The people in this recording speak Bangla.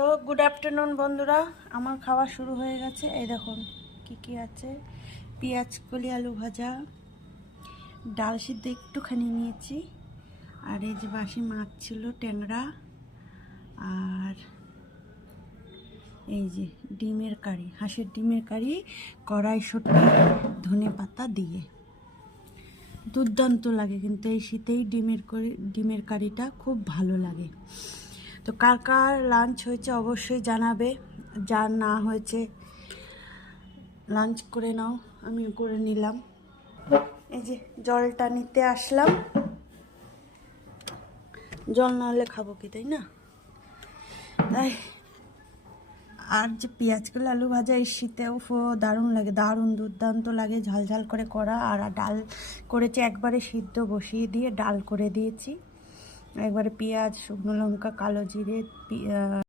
তো গুড আফটারনুন বন্ধুরা, আমার খাওয়া শুরু হয়ে গেছে। এই দেখুন কি কি আছে, পেঁয়াজ কলি, আলু ভাজা, ডাল সিদ্ধ একটুখানি নিয়েছি, আর এই যে বাসি মাছ ছিল ট্যাংরা, আর এই যে ডিমের কারি, হাঁসের ডিমের কারি, কড়াইশুঁটি, ধনে পাতা দিয়ে দুর্দান্ত লাগে। কিন্তু এই শীতেই ডিমের কারিটা খুব ভালো লাগে। তো কার কার লাঞ্চ হয়েছে অবশ্যই জানাবে, যার না হয়েছে লাঞ্চ করে নাও, আমিও করে নিলাম। এই যে জলটা নিতে আসলাম, জল না হলে খাবো কি, তাই না? তাই আর যে পেঁয়াজগুলো আলু ভাজা এই শীতেও দারুণ লাগে, দারুণ দুর্দান্ত লাগে, ঝাল ঝাল করে করা। আর ডাল করেছি একবারে সিদ্ধ বসিয়ে দিয়ে ডাল করে দিয়েছি, একবারে পেঁয়াজ, শুকনো লঙ্কা, কালো জিরে,